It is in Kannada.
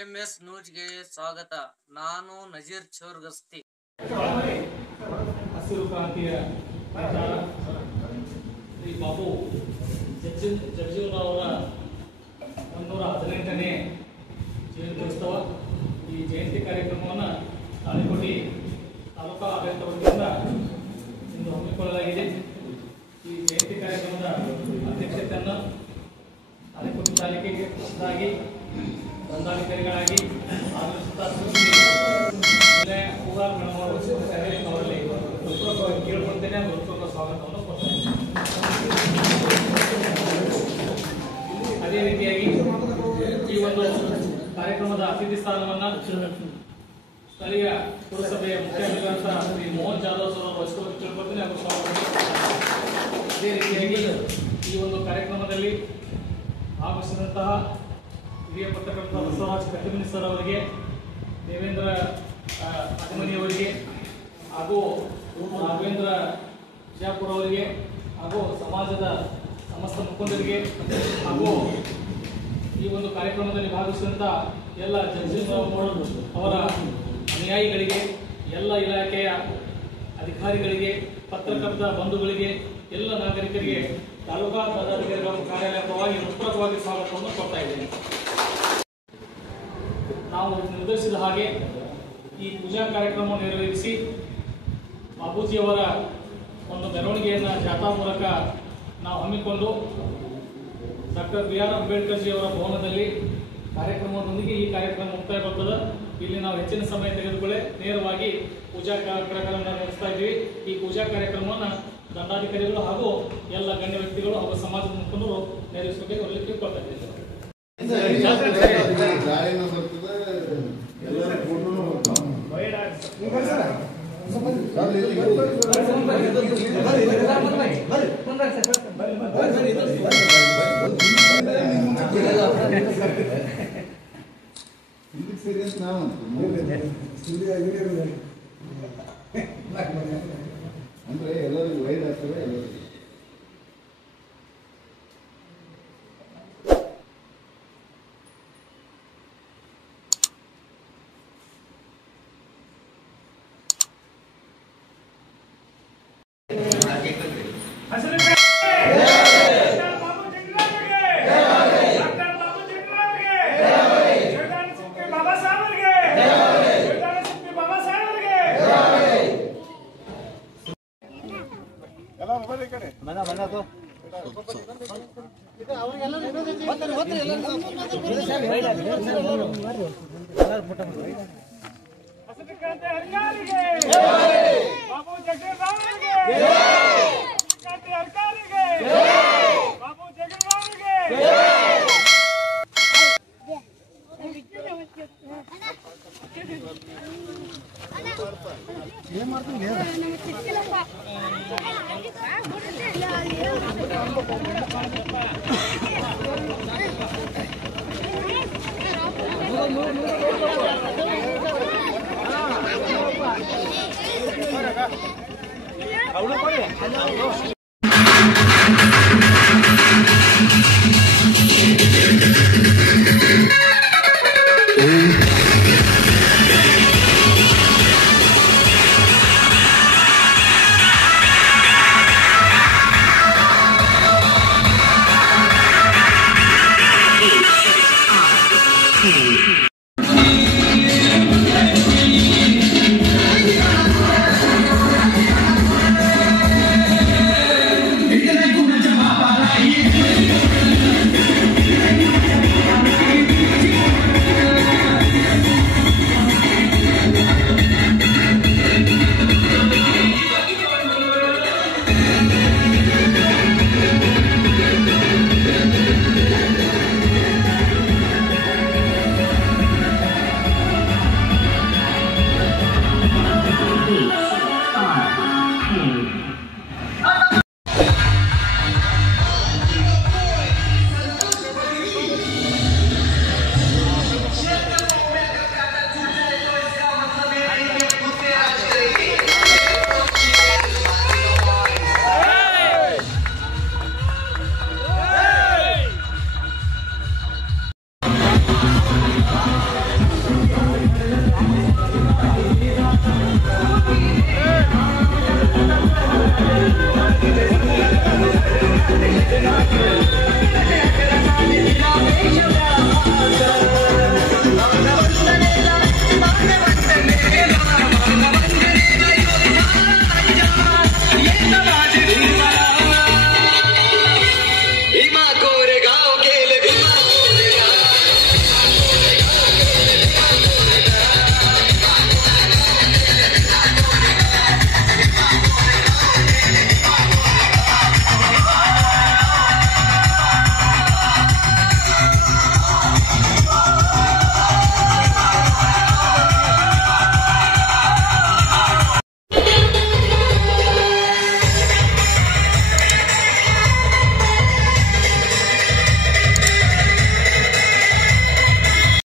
PMS ನ್ಯೂಸ್ಗೆ ಸ್ವಾಗತ. ನಾನು ನಜೀರ್ ಚೋರ್ಗಸ್ತಿ. ಹಸಿರು ಕ್ರಾಂತಿಯ ಶ್ರೀ ಬಾಬು ಜಗಜೀವನರಾವ್ ಅವರ 118ನೇ ಜಯಂತ್ಯೋತ್ಸವ. ಈ ಜಯಂತಿ ಕಾರ್ಯಕ್ರಮವನ್ನು ತಾಳಿಕೋಟೆ ತಾಲೂಕಾ ಆಡಳಿತ ವತಿಯಿಂದ ಇಂದು ಹಮ್ಮಿಕೊಳ್ಳಲಾಗಿದೆ. ಈ ಜಯಂತಿ ಕಾರ್ಯಕ್ರಮದ ಅಧ್ಯಕ್ಷತೆಯನ್ನು ತಾಳಿಕೋಟೆ ತಾಲೂಕಿಗೆ ಹೊಸದಾಗಿ ದಂಡಾಧಿಕಾರಿಗಳಾಗಿ ಆದರ್ಶಿತ ಅವರಲ್ಲಿ ಹೃತ್ಪೂರ್ವಕವಾಗಿ ಕೇಳಿಕೊಳ್ತೇನೆ. ಹೃತ್ಪೂರ್ವಕ ಸ್ವಾಗತವನ್ನು ಕೊಡ್ತೇನೆ. ಅದೇ ರೀತಿಯಾಗಿ ಈ ಒಂದು ಕಾರ್ಯಕ್ರಮದ ಅತಿಥಿ ಸ್ಥಾನವನ್ನು ಸ್ಥಳೀಯ ಪುರಸಭೆಯ ಮುಖ್ಯ ಅಭಿಯಂತ ಶ್ರೀ ಮೋಹನ್ ಜಾಧವ್ ಅವರು ವಹಿಸಿಕೊಂಡು ಕೇಳ್ಕೊಳ್ತೇನೆ. ಅವರು ಸ್ವಾಗತ. ಅದೇ ರೀತಿಯಾಗಿ ಈ ಒಂದು ಕಾರ್ಯಕ್ರಮದಲ್ಲಿ ಆಗಮಿಸಿದಂತಹ ಹಿರಿಯ ಪತ್ರಕರ್ತ ಬಸವರಾಜ್ ಕಟ್ಟಿಮನಿ ಸರ್ ಅವರಿಗೆ, ದೇವೇಂದ್ರ ಅಗಮನಿಯವರಿಗೆ ಹಾಗೂ ರಾಘವೇಂದ್ರ ವಿಜಯಪುರ ಅವರಿಗೆ ಹಾಗೂ ಸಮಾಜದ ಸಮಸ್ತ ಮುಖಂಡರಿಗೆ ಹಾಗೂ ಈ ಒಂದು ಕಾರ್ಯಕ್ರಮದಲ್ಲಿ ಭಾಗವಹಿಸಿದಂಥ ಎಲ್ಲ ಜಗಜೀವನರಾವ್ ಅವರ ಅನುಯಾಯಿಗಳಿಗೆ, ಎಲ್ಲ ಇಲಾಖೆಯ ಅಧಿಕಾರಿಗಳಿಗೆ, ಪತ್ರಕರ್ತ ಬಂಧುಗಳಿಗೆ, ಎಲ್ಲ ನಾಗರಿಕರಿಗೆ ತಾಲೂಕಾ ದಂಡಾಧಿಕಾರಿಗಳ ಕಾರ್ಯಾಲಯ ಪರವಾಗಿ ಹೃತ್ಪೂರ್ವಕವಾಗಿ ಸ್ವಾಗತವನ್ನು ಕೊಡ್ತಾ ಇದ್ದೇನೆ. ನಾವು ನಿರ್ಧರಿಸಿದ ಹಾಗೆ ಈ ಪೂಜಾ ಕಾರ್ಯಕ್ರಮವನ್ನು ನೆರವೇರಿಸಿ ಬಾಬೂಜಿಯವರ ಒಂದು ಮೆರವಣಿಗೆಯನ್ನು ಜಾಥಾ ಮೂಲಕ ನಾವು ಹಮ್ಮಿಕೊಂಡು ಡಾಕ್ಟರ್ BR ಅಂಬೇಡ್ಕರ್ ಜಿಯವರ ಭವನದಲ್ಲಿ ಕಾರ್ಯಕ್ರಮದೊಂದಿಗೆ ಈ ಕಾರ್ಯಕ್ರಮ ಮುಕ್ತಾಯಗೊಳ್ತದೆ. ಇಲ್ಲಿ ನಾವು ಹೆಚ್ಚಿನ ಸಮಯ ತೆಗೆದುಕೊಳ್ಳೆ ನೇರವಾಗಿ ಪೂಜಾ ಕಾರ್ಯಕ್ರಮವನ್ನು ನಡೆಸ್ತಾ ಇದ್ದೀವಿ. ಈ ಪೂಜಾ ಕಾರ್ಯಕ್ರಮವನ್ನು ದಂಡಾಧಿಕಾರಿಗಳು ಹಾಗೂ ಎಲ್ಲ ಗಣ್ಯ ವ್ಯಕ್ತಿಗಳು ಹಾಗೂ ಸಮಾಜದ ಮುಖಂಡರು ನೆರವೇರಿಸಬೇಕು ಅವರಲ್ಲಿ ತಿಳ್ಕೊಳ್ತಾ ಇದ್ದೀವಿ. ಅಂದ್ರೆ ಎಲ್ಲರಿಗೂ ವೈಡ್ ಆಗ್ತದೆ. ಎಲ್ಲರಿಗೂ